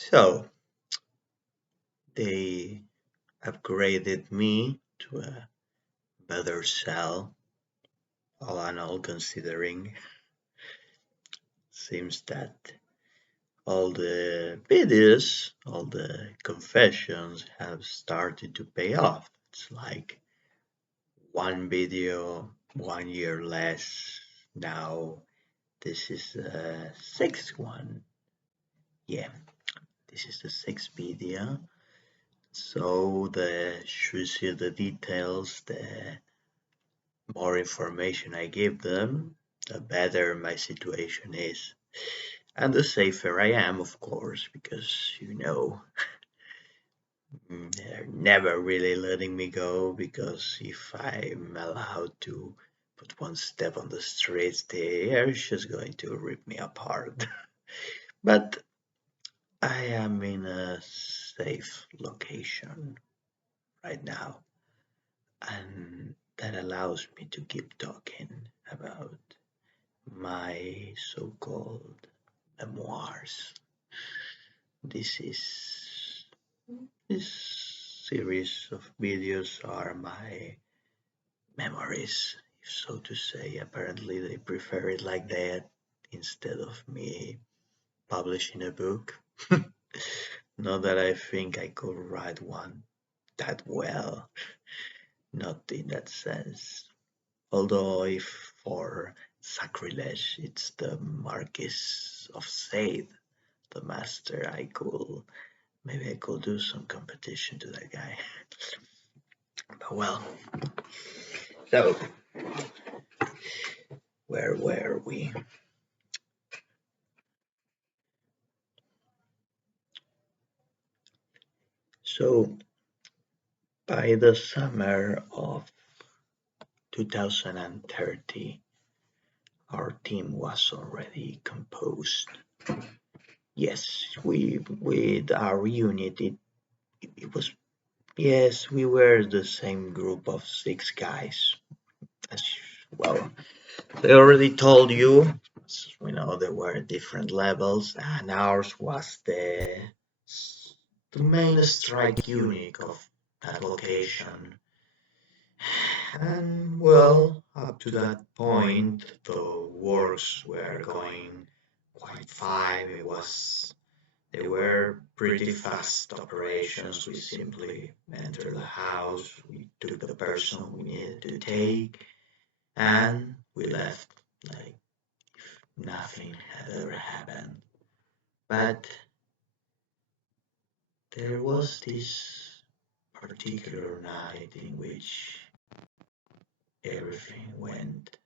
So they upgraded me to a better cell, all in all considering. Seems that all the videos, all the confessions have started to pay off. It's like one video, 1 year less. Now this is the sixth one. Yeah, this is the sixth video. So the juicier the details, the more information I give them, the better my situation is. And the safer I am, of course, because they're never really letting me go. Because if I'm allowed to put one step on the streets, they are just going to rip me apart. But I am in a safe location right now, and that allows me to keep talking about my so-called memoirs. This is this series of videos are my memories, if so to say. Apparently they prefer it like that instead of me publishing a book. Not that I think I could write one that well, not in that sense. Although if for sacrilege it's the Marquis of Sade, the master, maybe I could do some competition to that guy. But well, so where were we? So by the summer of 2030, our team was already composed. Yes, we with our unit, it was, yes, we were the same group of six guys. As well, they already told you, there were different levels, and ours was the main strike unit of that location. And well, up to that point, the works were going quite fine. They were pretty fast operations. We simply entered the house, we took the person we needed to take, and we left like if nothing had ever happened. But there was this particular night in which everything went,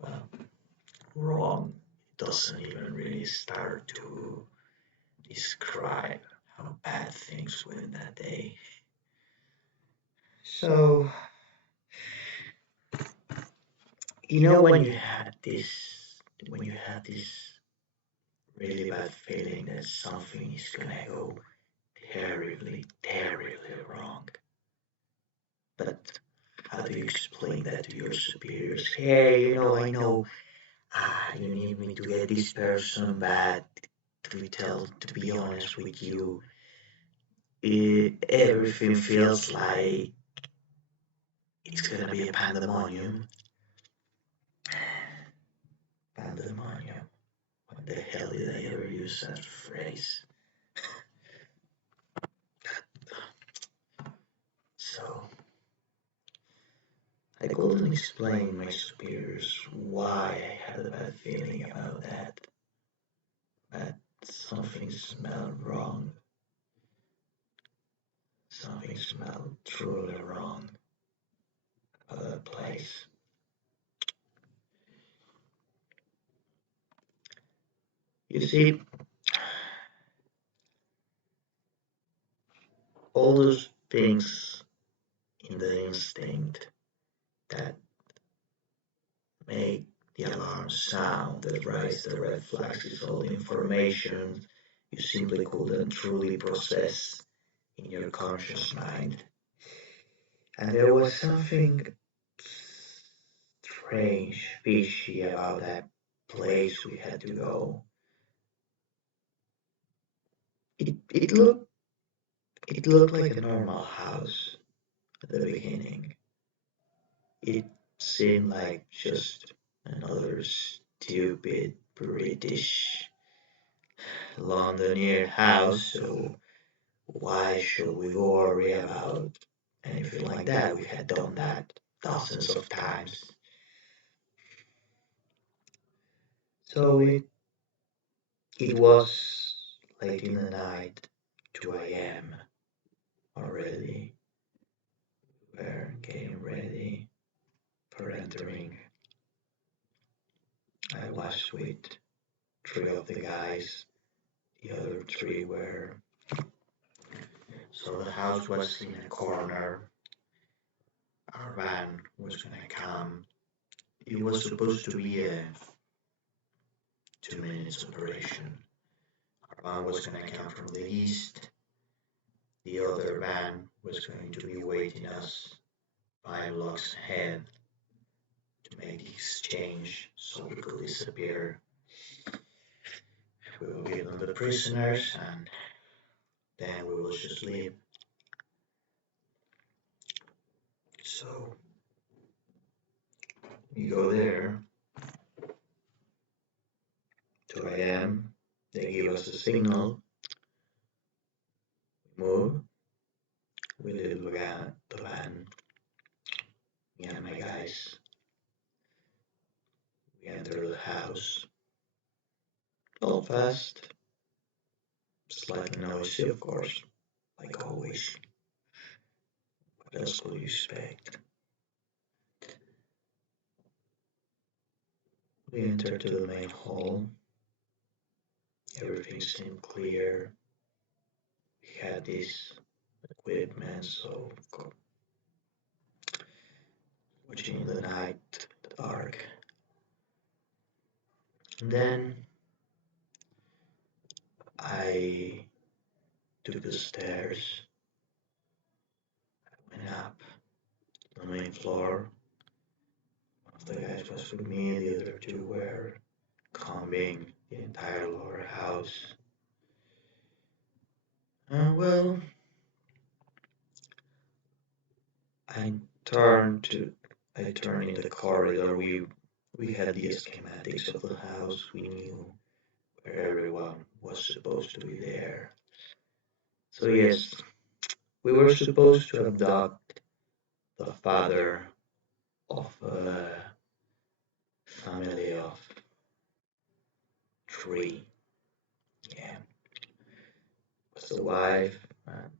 well, wrong. It doesn't even really start to describe how bad things went that day. So, when you had this really bad feeling that something is gonna go terribly, terribly wrong. But how do you explain that to your superiors? Hey, I know you need me to get this person, but to be honest with you, everything feels like it's gonna be a pandemonium. Pandemonium. What the hell did I ever use that phrase? So, I couldn't explain my superiors why I had a bad feeling about that, but something smelled wrong. Something smelled truly wrong about that place. You see, all those things in the instinct that make the alarm sound, that raise the red flags, is all the information you simply couldn't truly process in your conscious mind. And there was something strange, fishy about that place we had to go. It looked like a normal house at the beginning. It seemed like just another stupid British Londonian house, so why should we worry about anything like that? We had done that thousands of times. So it was late in the night, 2 a.m. already. We're getting ready for entering. I was with three of the guys. The other three were. So the house was in a corner. Our van was gonna come. It was supposed to be a 2 minutes operation. Our van was gonna come from the east. The other van was going to be waiting us 5 blocks ahead to make the exchange so we could disappear. We will give them the prisoners and then we will just leave. So we go there, 2 a.m. They give us a signal, we move, we leave the van, me and my guys. We enter the house, all fast, slightly noisy, of course, like always. What else could you expect? We enter to the main hall. Everything seemed clear. We had this equipment, so watching in the night, the dark. And then I took the stairs, went up the main floor. One of the guys was with me, the other two were combing the entire lower house. Well, I turned to I turned in the corridor. We had the schematics of the house. We knew where everyone was supposed to be there. So yes, we were supposed to abduct the father of a family of three. Yeah, was the wife and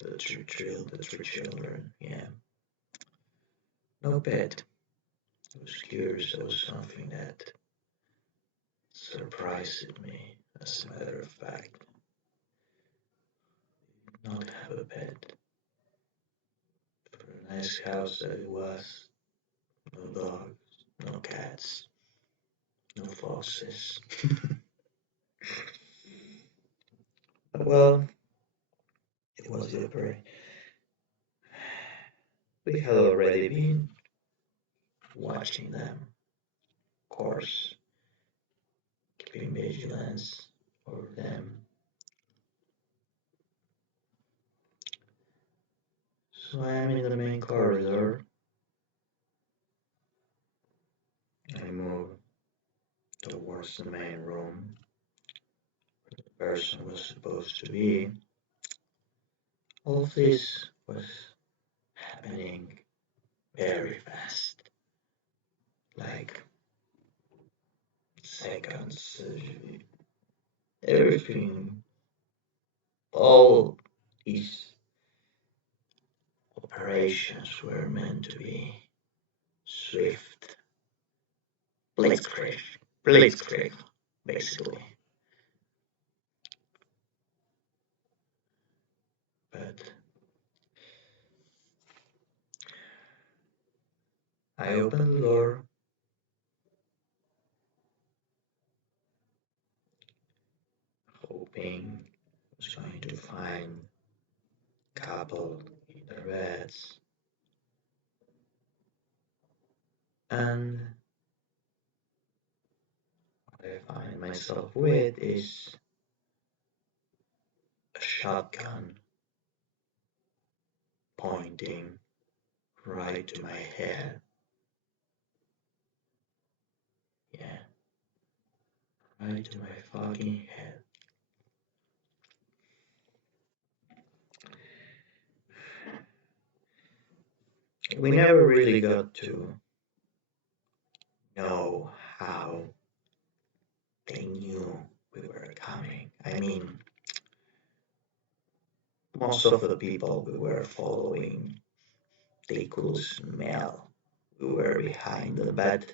the three children. Yeah, no pet. I was curious. That was something that surprised me. As a matter of fact, not have a pet. For a nice house that it was, no dogs, no cats, no foxes. Well, it was different. We had already been watching them, of course, keeping vigilance over them. So I am in the main corridor. I move towards the main room where the person was supposed to be. All of this was happening very fast, like seconds. Everything, all these operations were meant to be swift, blitzkrieg, blitzkrieg, basically. But I opened the door, hoping I was going to find a couple in their beds, and I find myself with is a shotgun pointing right to my head. Yeah, right to my fucking head. We never really got to know how they knew we were coming. I mean, most of the people we were following, they could smell we were behind them, but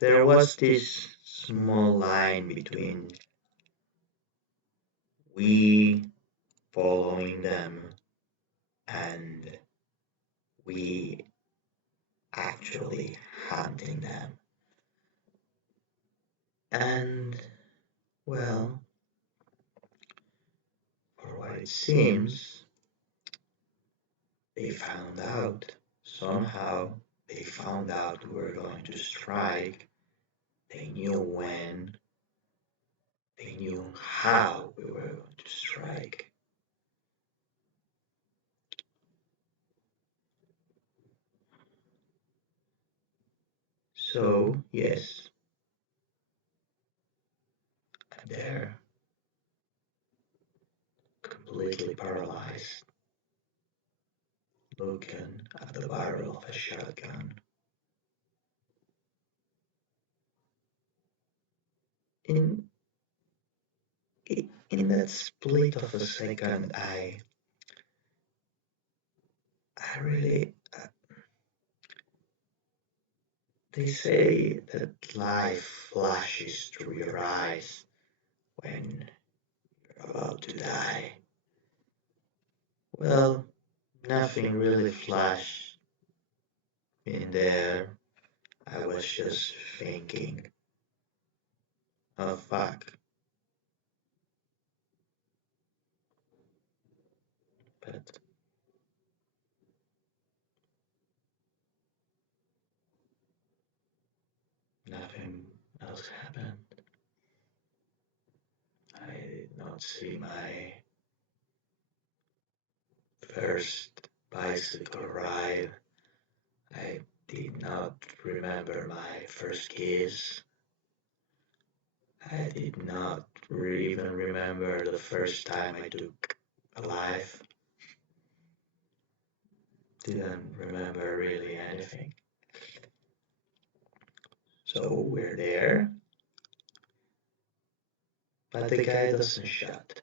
there was this small line between we following them and we actually hunting them. And, well, for what it seems, they found out. Somehow, they found out we were going to strike. They knew when. They knew how we were going to strike. So, yes, I'm there, completely paralyzed, looking at the barrel of a shotgun. In in that split of a second, I really they say that life flashes through your eyes when you're about to die. Well, nothing really flashed in there. I was just thinking, oh fuck, but nothing else happened. I did not see my first bicycle ride. I did not remember my first kiss. I did not even remember the first time I took a life. Didn't remember really anything. So we're there, but the guy doesn't shut.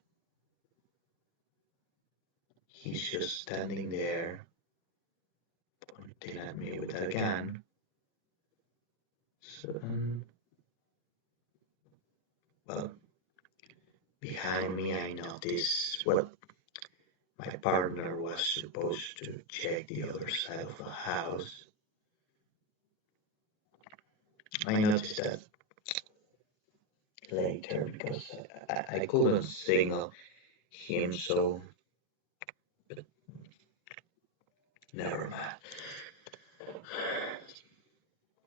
He's just standing there, pointing at me with a gun. So, well, behind me I noticed, well, my partner was supposed to check the other side of the house. I noticed that later because I couldn't signal him, so but never mind.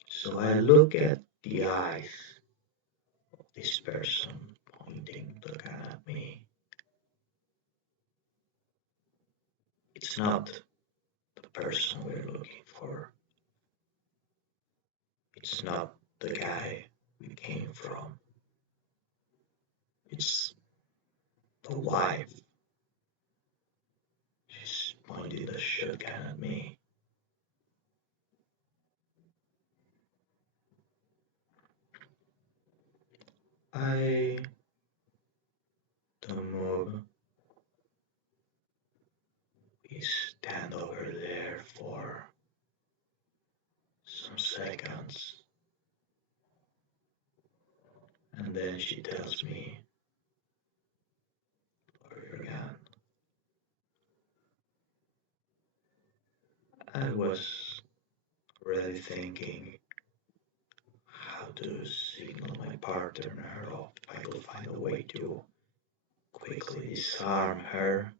So I look at the eyes of this person pointing the gun at me. It's not the person we're looking for. It's not the guy we came from. It's the wife. She's pointed a shotgun at me. I don't move. We stand over there for some seconds, and then she tells me, lower your gun. I was already thinking how to signal my partner off. I will find a way to quickly disarm her,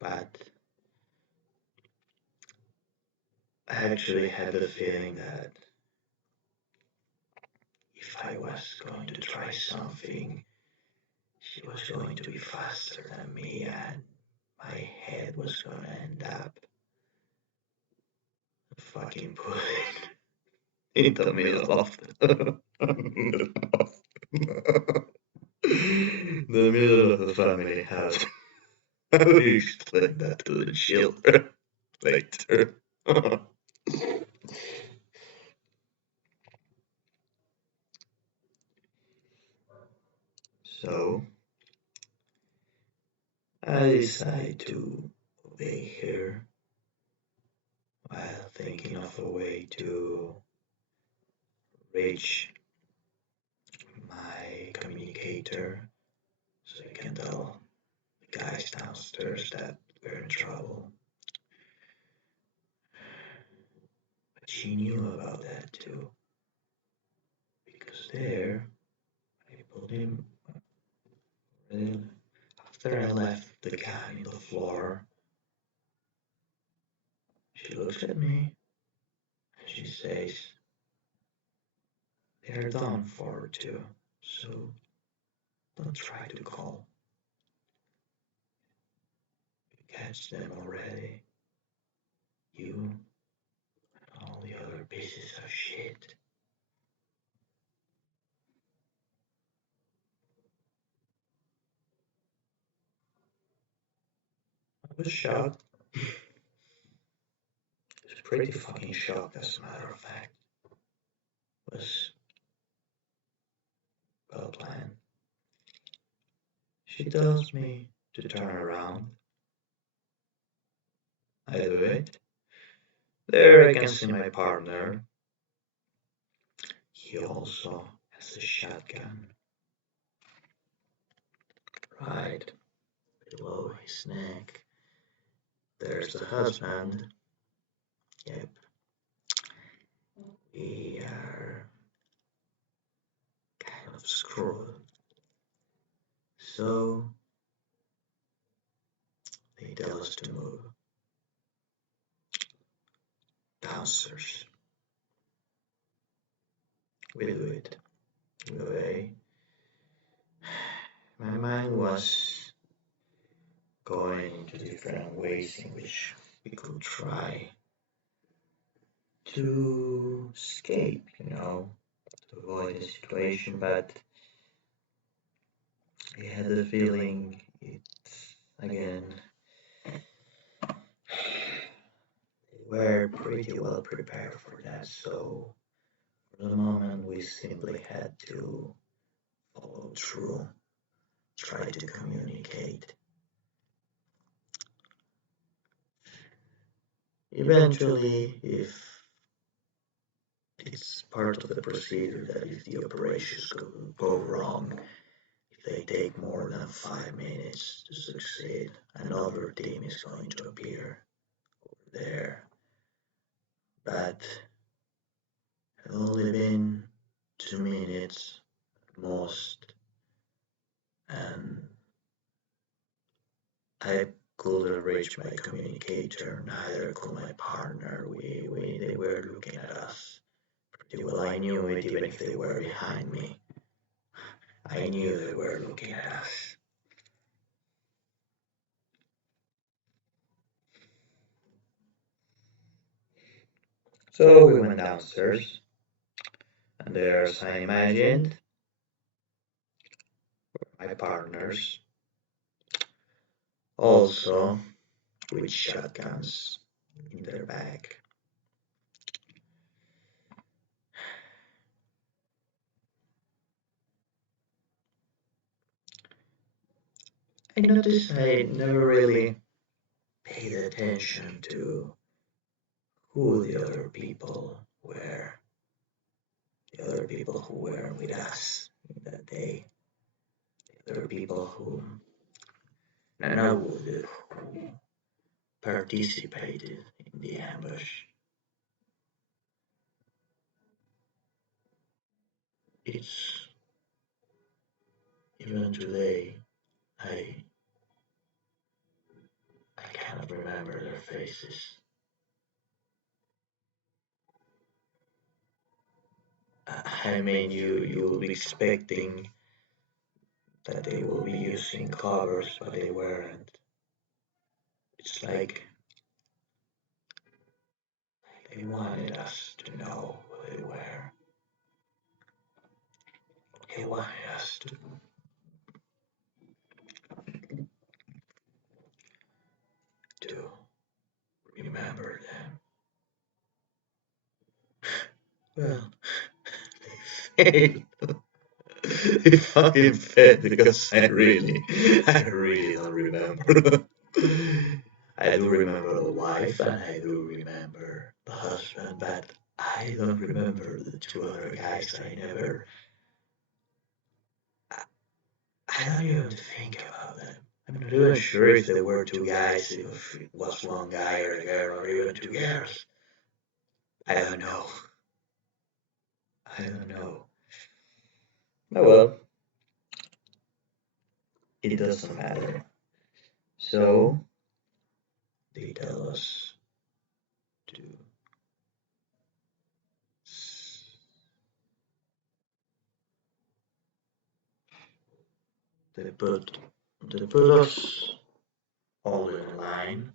but I actually had the feeling that if I was going to try something, she was going to be faster than me and my head was going to end up fucking put in the middle of the middle of the family house. How do you explain that to the children later? So I decide to obey her while thinking of a way to reach my communicator so I can tell the guys downstairs that we're in trouble. But she knew about that too, because there I pulled him after I left the gun in the floor. She looks at me and she says, "They're done for too, so don't try to call. You catch them already. You and all the other pieces of shit." I was shocked. I was pretty fucking shocked, as a matter of fact. It was well planned. She tells me to turn around. I do it. There I can see my partner. He also has a shotgun right below his neck. There's the husband. Yep, we are kind of screwed. So they tell us to move downstairs. We do it. We obey. My mind was going into different ways in which we could try to escape, to avoid the situation, but I had the feeling it's again, they were pretty well prepared for that, so for the moment we simply had to follow through, try to communicate. Eventually, if it's part of the procedure that if the operations go wrong, if they take more than 5 minutes to succeed, another team is going to appear over there. But it only been 2 minutes at most, and I couldn't reach my communicator, neither could my partner. They were looking at us pretty well. I knew it even if they were behind me. I knew they were looking at us. So we went downstairs, and there, as I imagined, my partners, also with shotguns in their bag. I noticed I never really paid attention to who the other people were, the other people who were with us that day, the other people who, who participated in the ambush. It's even today, I I cannot remember their faces. I mean, you will be expecting that they will be using covers, but they weren't. It's like they wanted us to know who they were. They wanted us to remember them. Well, they they fucking failed because I really don't remember. I do remember the wife and I do remember the husband, but I don't remember the two other guys. I, I don't even think about them. I'm not even sure if there were two guys, if it was one guy or a girl, or even two girls. I don't know. I don't know. Oh well, it doesn't matter. So, they tell us to. They put, they put us all in a line,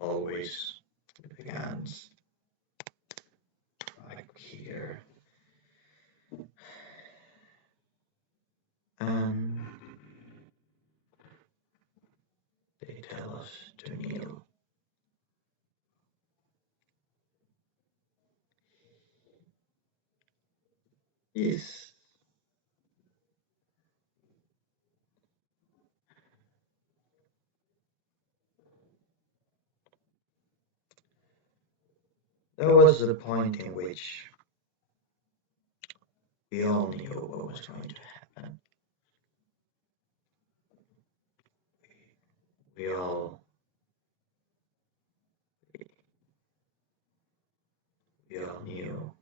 always with the guns, like here. And they tell us to kneel. Yes. That was the point in which we all knew what was going to happen. We all we all knew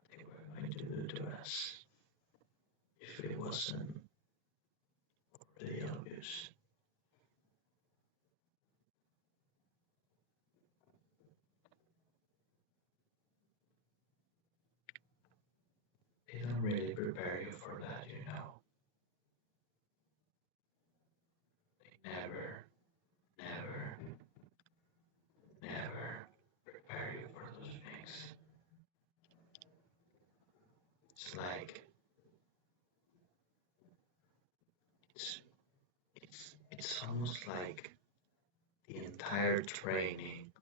what they were going to do to us if it wasn't already obvious. They don't really prepare you for that, you know. They never, never, never prepare you for those things. It's like it's it's almost like the entire training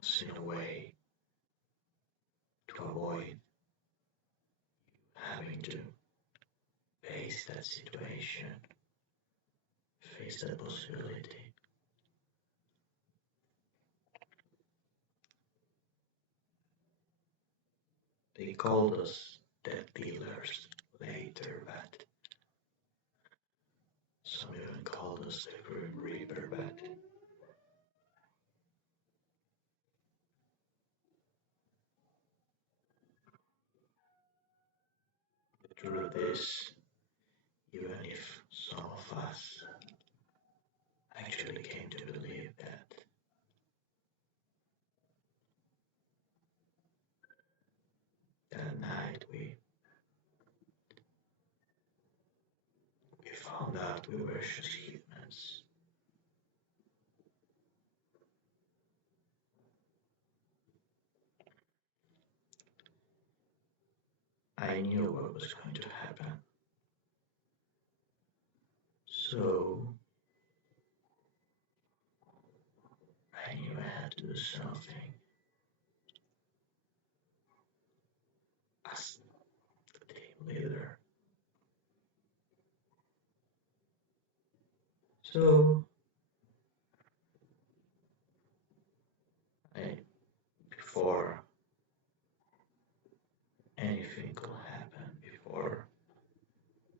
was in a way to avoid having to face that situation, face that possibility. They called us death dealers later, but some even called us the Grim Reaper, but the truth is, even if some of us actually came to believe that night we found out we were just humans. I knew what was going to happen. So I knew I had to do something as the team leader. So I, before anything could happen, before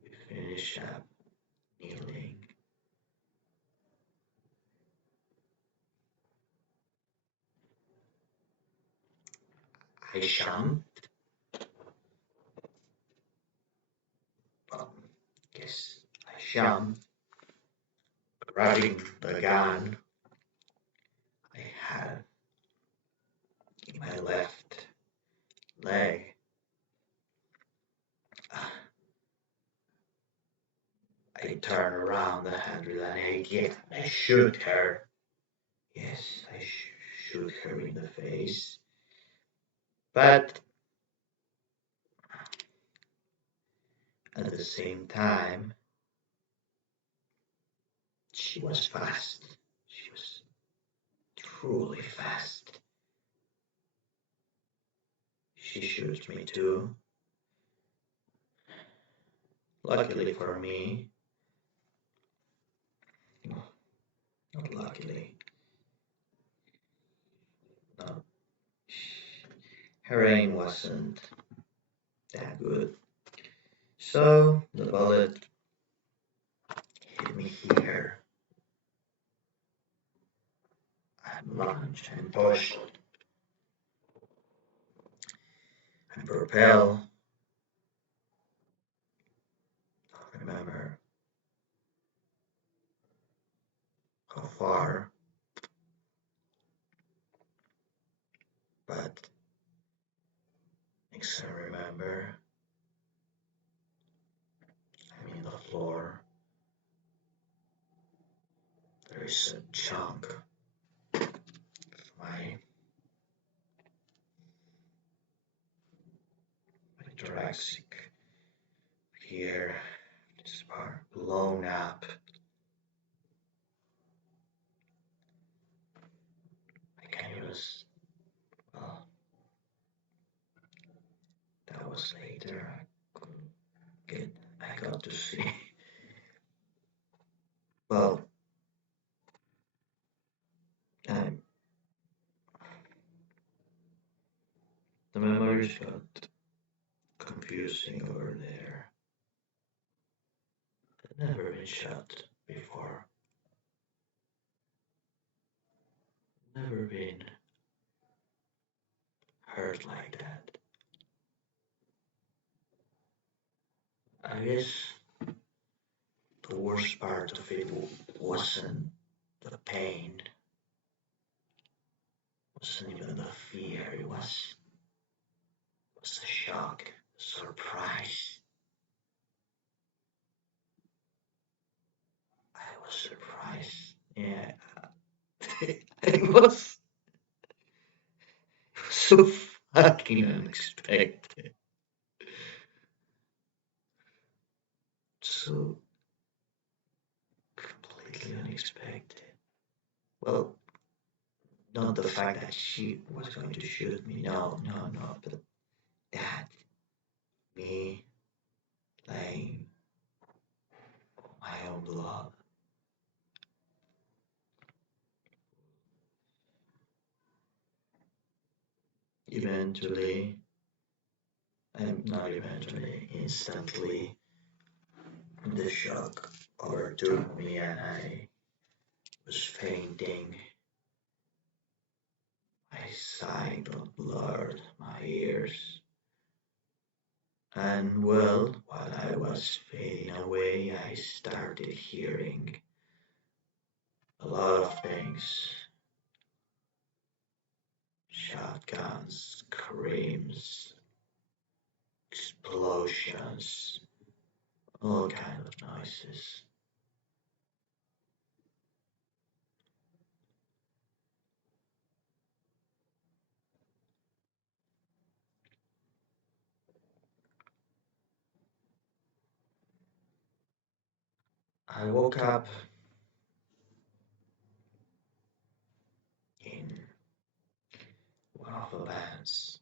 we finish up kneeling, I jumped. Well, guess I jumped, grabbing the gun I had my left leg. I turned around 180 and I shoot her. Yes, I shoot her in the face. But at the same time, she was fast. She was truly fast. She shoots me too. Luckily for me, not luckily, no, her aim wasn't that good. So the bullet hit me here and launched and pushed and propelled. I don't remember how far, but next I remember I'm in the floor. There is a chunk of my thoracic here. This part blown up. I can't even. Well, that was later. I got to see. Well, I'm, the memories got confusing over there. I'd never been shot before. Never been hurt like that. I guess the worst part of it wasn't the pain, wasn't even the fear, it was a shock, a surprise. I was surprised. Yeah, it was so fucking unexpected. So completely unexpected. Well, not the fact that she was going to shoot me, no, but that me laying my own blood. Eventually, and not eventually, instantly, the shock overtook me and I was fainting. My sight got blurred, my ears. And well, while I was fading away, I started hearing a lot of things. Shotguns, screams, explosions, all kind of noises. I woke up in one of the bands,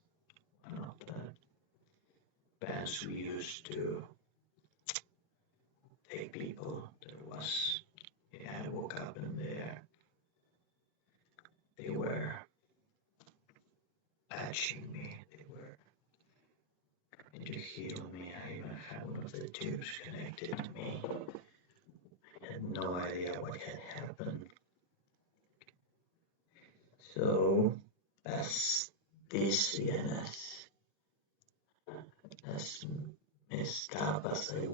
one of the bands we used to take people. There was, yeah, I woke up in there. They were patching me. They were trying to heal me. I even had one of the tubes connected to me. I had no idea what had happened. So, as dizzy and as messed up as I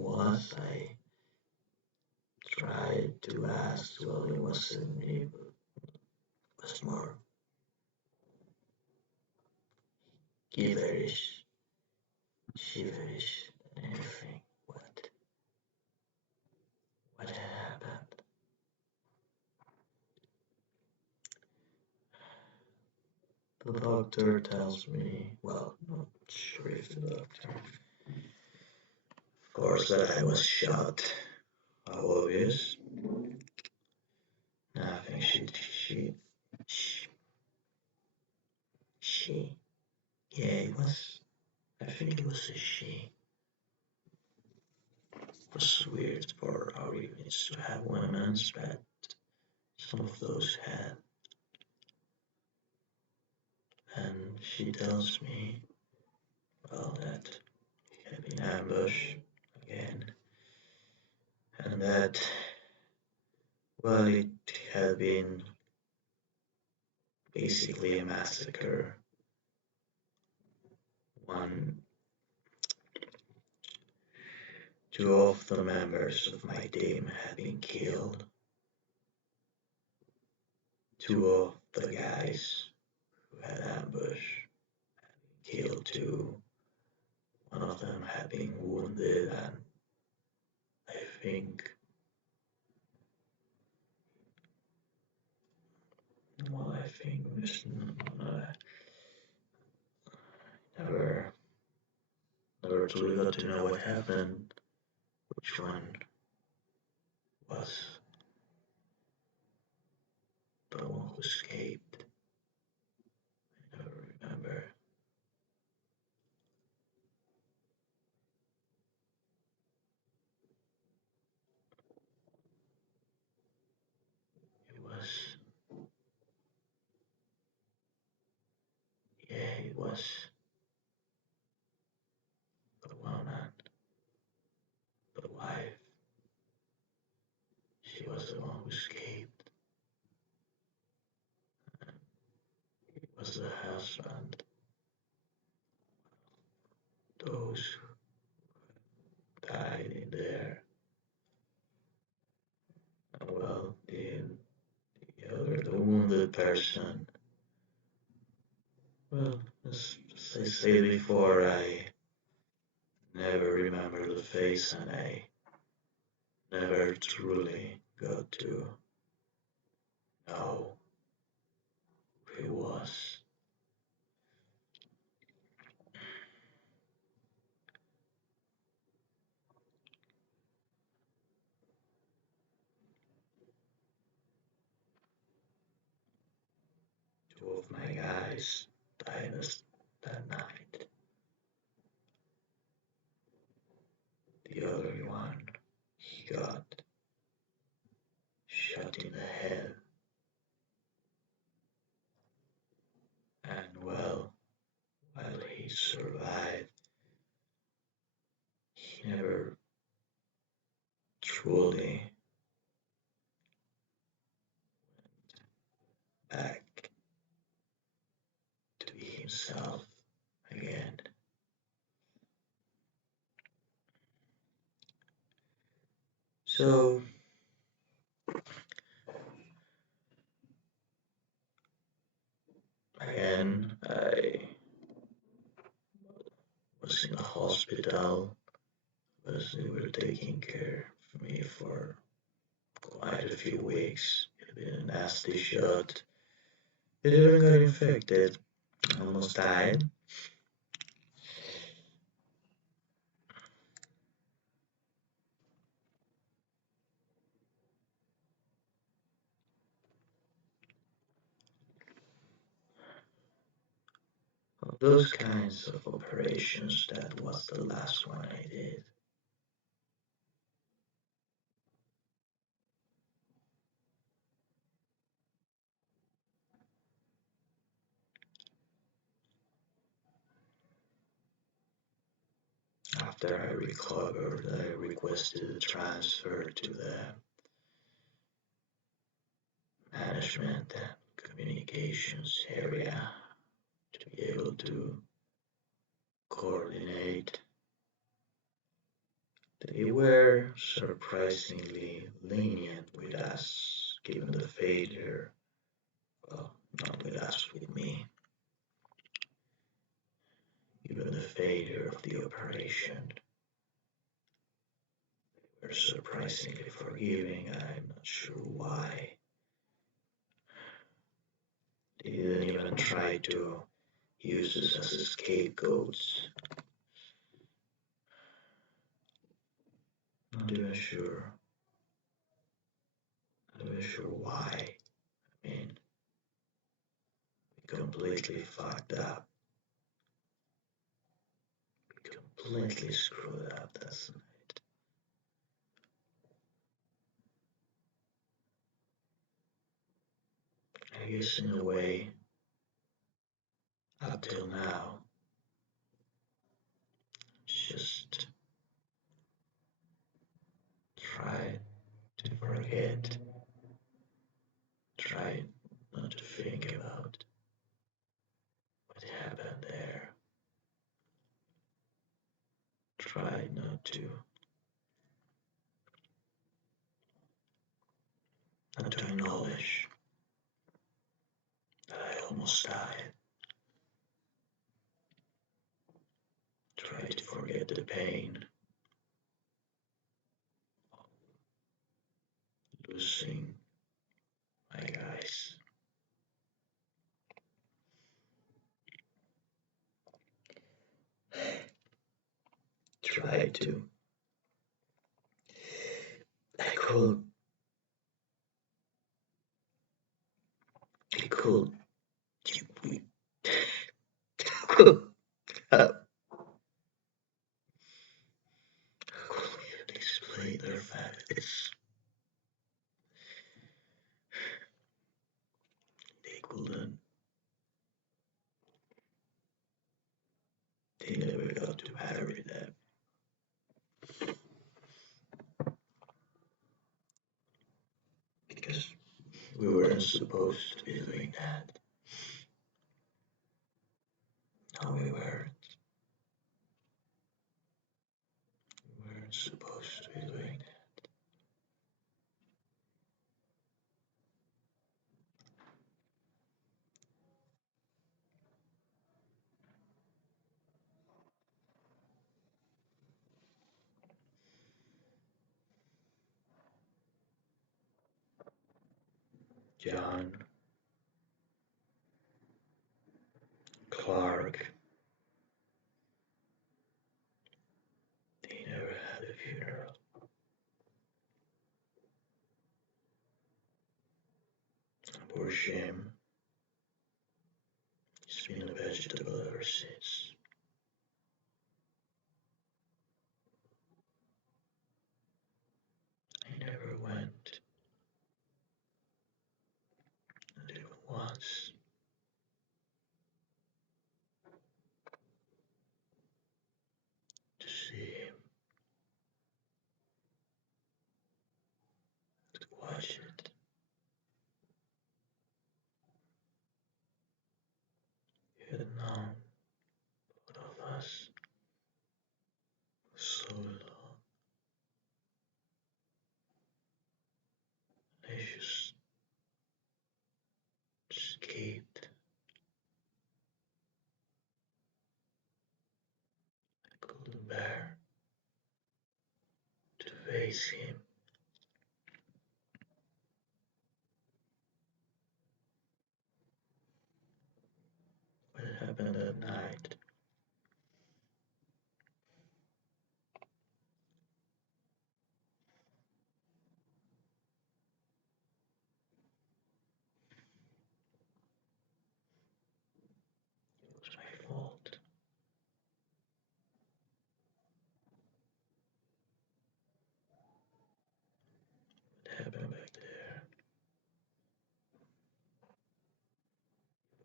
tried to ask. Well, it was more Giverish, shiverish, and everything. What happened? The doctor tells me, well, not sure if the doctor, of course, that I was shot. How obvious? Nothing. She, she. Yeah, it was. I think it was a she. It was weird for our units to have women's, but some of those had. And she tells me, well, that he had been ambushed again, and that, well, it had been basically a massacre. One, two of the members of my team had been killed. Two of the guys who had ambushed had been killed too. One of them had been wounded, and I think, well, I think never, never truly got to know what happened, which one was the one who escaped. I never remember. It was, yeah, it was the woman, the wife. She was the one who escaped. It was the husband. Those who died in there. Well, the wounded person. Well, as I said before, I never remember the face, and I never truly got to know who he was. Two of my guys died that night. The other one, he got shot in the head, and well, while he survived, he never truly back to be himself again. So, again, I was in the hospital because they were taking care of me for quite a few weeks. It had been a nasty shot. It even got infected. Almost died. Of those kinds of operations, that was the last one I did. After I recovered, I requested a transfer to the management and communications area to be able to coordinate. They were surprisingly lenient with us, given the failure. Well, not with us, with me. Even the failure of the operation were surprisingly forgiving. I'm not sure why. They didn't even try to use us as scapegoats. Not even sure. Not even sure why. I mean, we completely fucked up. We completely screwed up that night. I guess in a way, up till now, just try to forget, try not to think about what happened there, try not to acknowledge that I almost died, try to forget the pain of losing my guys. Try to. I could. I could. We could have. Could we explain their facts? They couldn't. They never got to marry them. Because we weren't supposed to be doing that. No, we weren't. We weren't supposed to be doing that. John, Clark, they never had a funeral. Poor Jim. He's been a vegetable ever since. I never went, not even once, to see him, to watch it. He had known both of us for so long. I just escaped. I couldn't bear to face him. What happened that night? It was my fault. What happened back there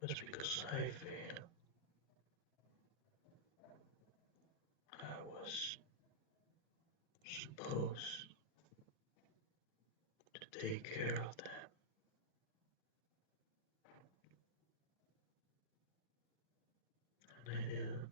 was because I failed. I was supposed to take care of them, and I didn't.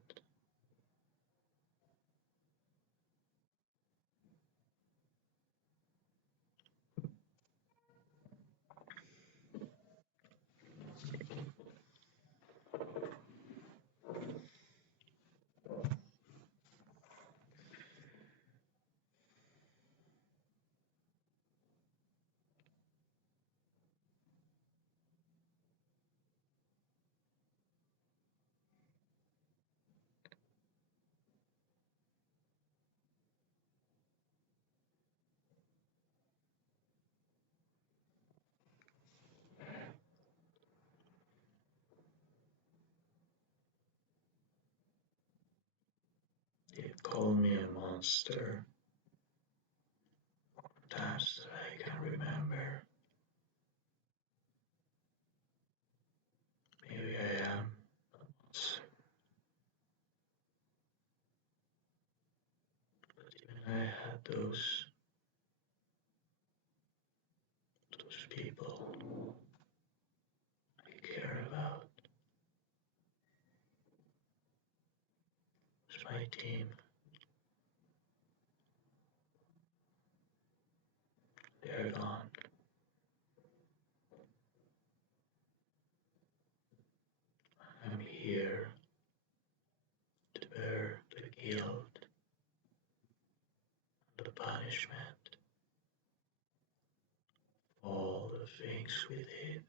call me a monster. Times that I can remember. Maybe I am a monster. But even I had those people I care about. It's my team. They're gone. I'm here to bear the guilt and the punishment. All the things we did.